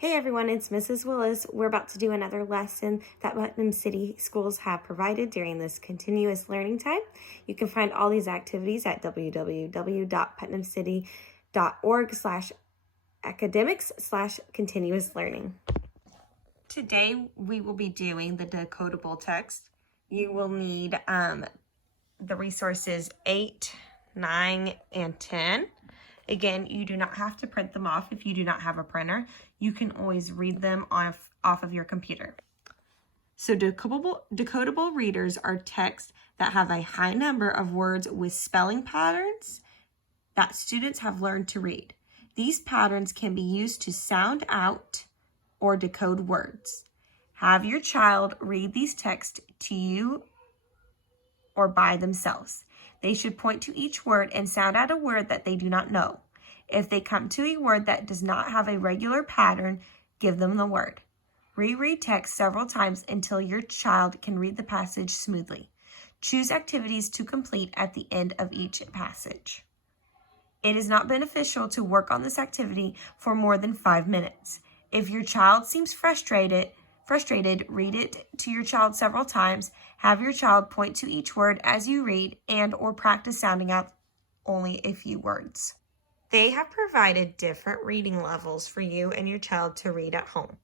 Hey everyone, it's Mrs. Willis. We're about to do another lesson that Putnam City Schools have provided during this continuous learning time. You can find all these activities at www.putnamcity.org/academics/continuous learning. Today we will be doing the decodable text. You will need the resources 8, 9, and 10. Again, you do not have to print them off if you do not have a printer. You can always read them off of your computer. So decodable readers are texts that have a high number of words with spelling patterns that students have learned to read. These patterns can be used to sound out or decode words. Have your child read these texts to you or by themselves. They should point to each word and sound out a word that they do not know. If they come to a word that does not have a regular pattern, give them the word. Reread text several times until your child can read the passage smoothly. Choose activities to complete at the end of each passage. It is not beneficial to work on this activity for more than 5 minutes. If your child seems frustrated, read it to your child several times. Have your child point to each word as you read and/or practice sounding out only a few words. They have provided different reading levels for you and your child to read at home.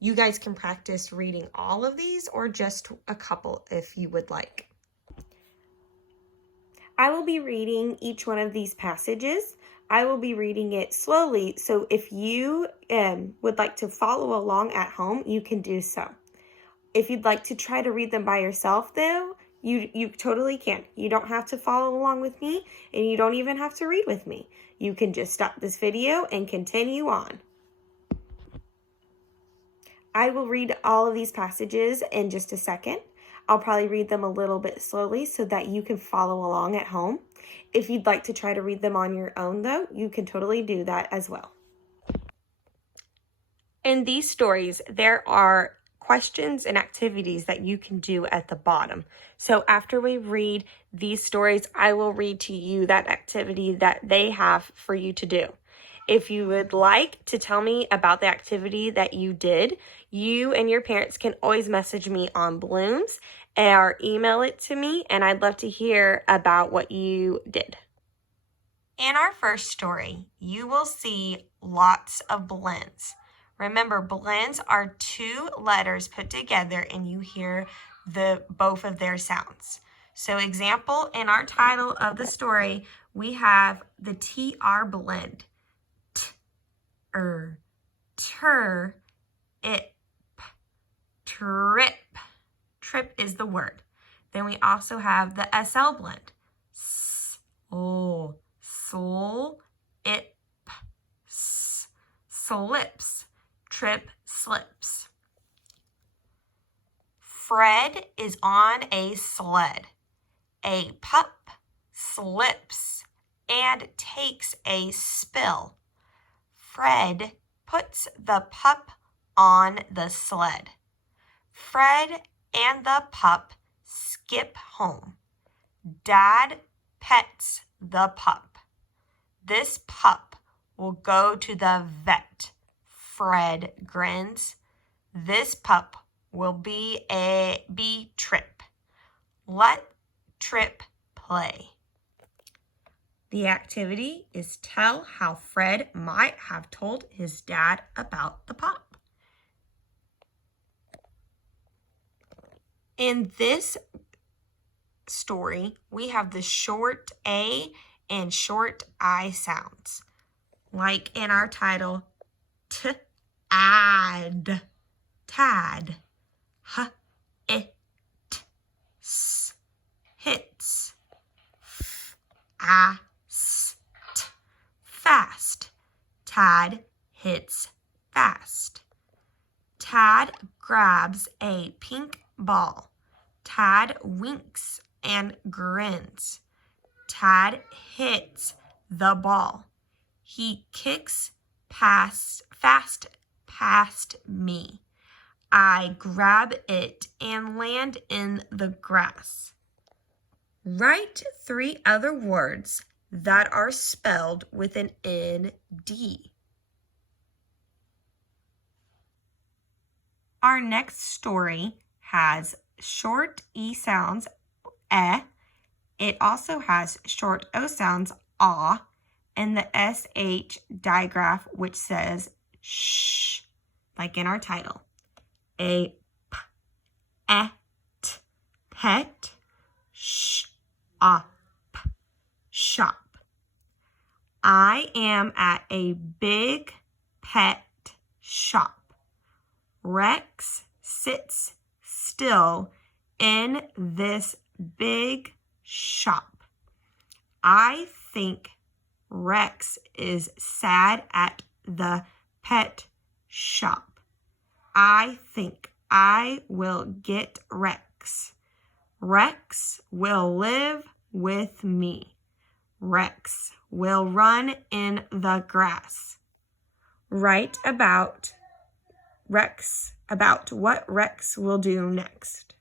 You guys can practice reading all of these or just a couple if you would like. I will be reading each one of these passages. I will be reading it slowly, so if you would like to follow along at home, you can do so. If you'd like to try to read them by yourself, though, you totally can. You don't have to follow along with me, and you don't even have to read with me. You can just stop this video and continue on. I will read all of these passages in just a second. I'll probably read them a little bit slowly so that you can follow along at home. If you'd like to try to read them on your own, though, you can totally do that as well. In these stories, there are questions and activities that you can do at the bottom. So after we read these stories, I will read to you that activity that they have for you to do. If you would like to tell me about the activity that you did, you and your parents can always message me on Blooms or email it to me, and I'd love to hear about what you did. In our first story, you will see lots of blends. Remember, blends are 2 letters put together and you hear both of their sounds. So example, in our title of the story, we have the TR blend. Tur, ip, trip. Trip is the word. Then we also have the SL blend. Sol, ip, slips. Trip, slips. Fred is on a sled. A pup slips and takes a spill. Fred puts the pup on the sled. Fred and the pup skip home. Dad pets the pup. This pup will go to the vet. Fred grins. This pup will be Trip. Let Trip play. The activity is tell how Fred might have told his dad about the pup. In this story, we have the short A and short I sounds. Like in our title, tad, it, hits, fast. Tad hits fast. Tad grabs a pink ball. Tad winks and grins. Tad hits the ball. He kicks fast past me. I grab it and land in the grass. Write 3 other words that are spelled with an ND. Our next story has short E sounds, eh. It also has short O sounds, ah, and the SH digraph, which says shh, like in our title. A p, et, pet, sh, op, shop. I am at a big pet shop. Rex sits still in this big shop. I think Rex is sad at the pet shop. I think I will get Rex. Rex will live with me. Rex will run in the grass. Write about what Rex will do next.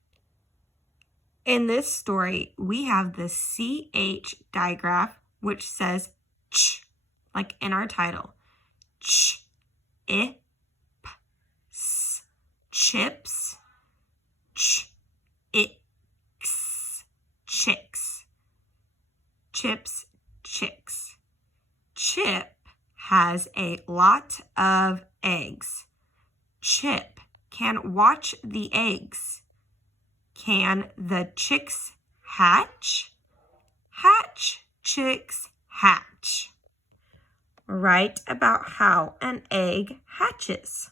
In this story, we have the CH digraph, which says ch, like in our title. Ch, I, p, s, chips, ch, ix, chicks. Chips, chicks. Chip has a lot of eggs. Chip can watch the eggs. Can the chicks hatch? Hatch, chicks, hatch. Write about how an egg hatches.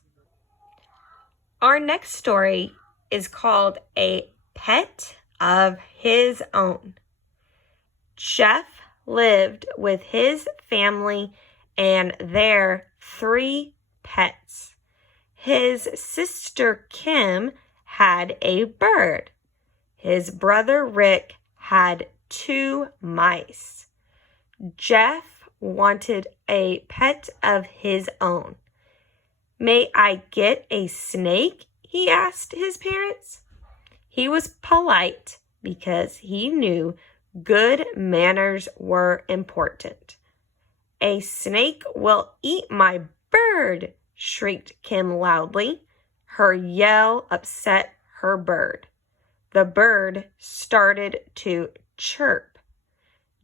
Our next story is called A Pet of His Own. Jeff lived with his family and their 3 pets. His sister Kim had a bird. His brother Rick had 2 mice. Jeff wanted a pet of his own. May I get a snake? He asked his parents. He was polite because he knew good manners were important. A snake will eat my bird, shrieked Kim loudly. Her yell upset her bird. The bird started to chirp.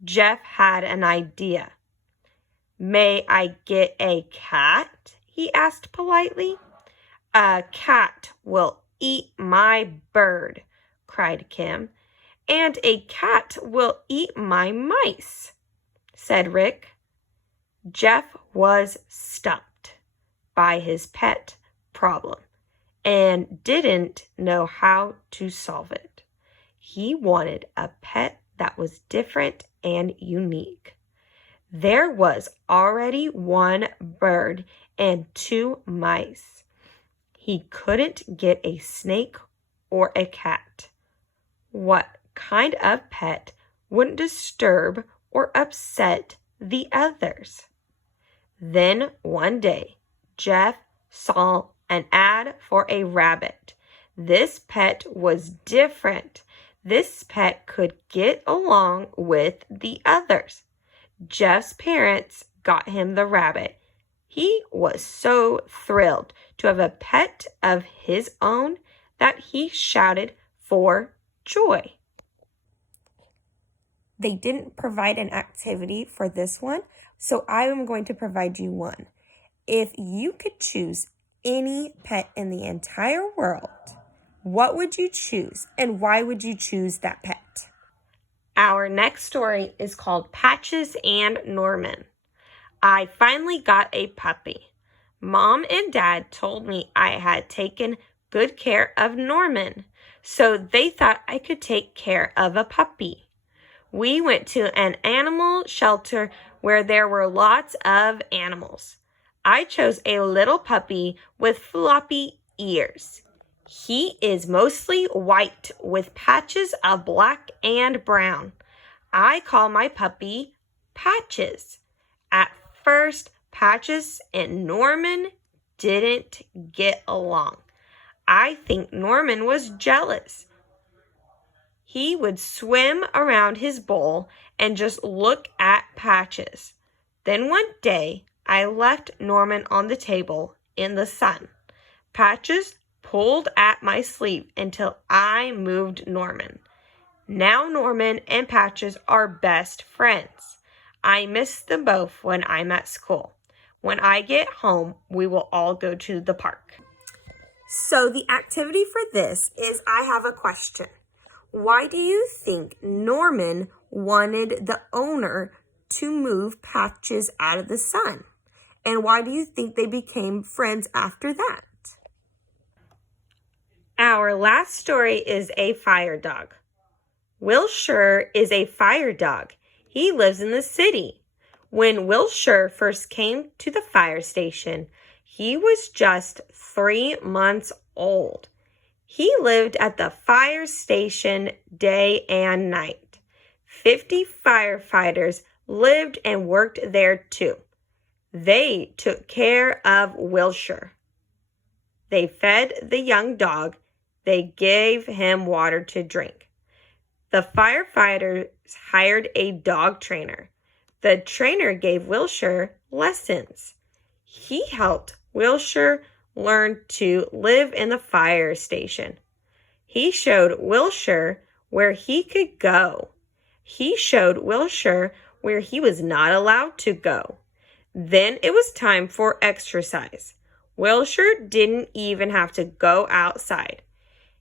Jeff had an idea. May I get a cat? He asked politely. A cat will eat my bird, cried Kim. And a cat will eat my mice, said Rick. Jeff was stumped by his pet problem and didn't know how to solve it. He wanted a pet that was different and unique. There was already 1 bird and 2 mice. He couldn't get a snake or a cat. What kind of pet wouldn't disturb or upset the others? Then one day, Jeff saw an ad for a rabbit. This pet was different. This pet could get along with the others. Jeff's parents got him the rabbit. He was so thrilled to have a pet of his own that he shouted for joy. They didn't provide an activity for this one, so I am going to provide you one. If you could choose any pet in the entire world, what would you choose and why would you choose that pet? Our next story is called Patches and Norman. I finally got a puppy. Mom and Dad told me I had taken good care of Norman, so they thought I could take care of a puppy. We went to an animal shelter where there were lots of animals. I chose a little puppy with floppy ears. He is mostly white with patches of black and brown. I call my puppy Patches. At first, Patches and Norman didn't get along. I think Norman was jealous. He would swim around his bowl and just look at Patches. Then one day, I left Norman on the table in the sun. Patches pulled at my sleeve until I moved Norman. Now Norman and Patches are best friends. I miss them both when I'm at school. When I get home, we will all go to the park. So the activity for this is I have a question. Why do you think Norman wanted the owner to move Patches out of the sun? And why do you think they became friends after that? Our last story is a fire dog. Wilshire is a fire dog. He lives in the city. When Wilshire first came to the fire station, he was just 3 months old. He lived at the fire station day and night. 50 firefighters lived and worked there too. They took care of Wilshire. They fed the young dog. They gave him water to drink. The firefighters hired a dog trainer. The trainer gave Wilshire lessons. He helped Wilshire learn to live in the fire station. He showed Wilshire where he could go. He showed Wilshire where he was not allowed to go. Then it was time for exercise. Wilshire didn't even have to go outside.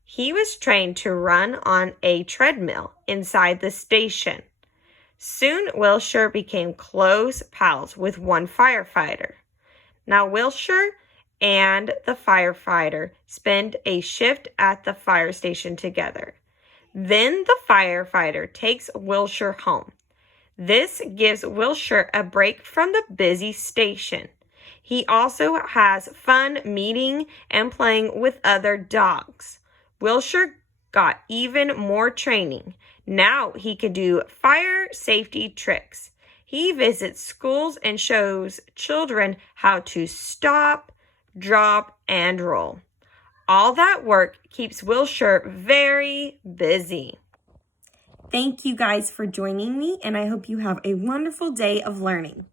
He was trained to run on a treadmill inside the station. Soon Wilshire became close pals with one firefighter. Now Wilshire and the firefighter spend a shift at the fire station together. Then the firefighter takes Wilshire home. This gives Wilshire a break from the busy station. He also has fun meeting and playing with other dogs. Wilshire got even more training. Now he can do fire safety tricks. He visits schools and shows children how to stop, drop, and roll. All that work keeps Wilshire very busy. Thank you guys for joining me, and I hope you have a wonderful day of learning.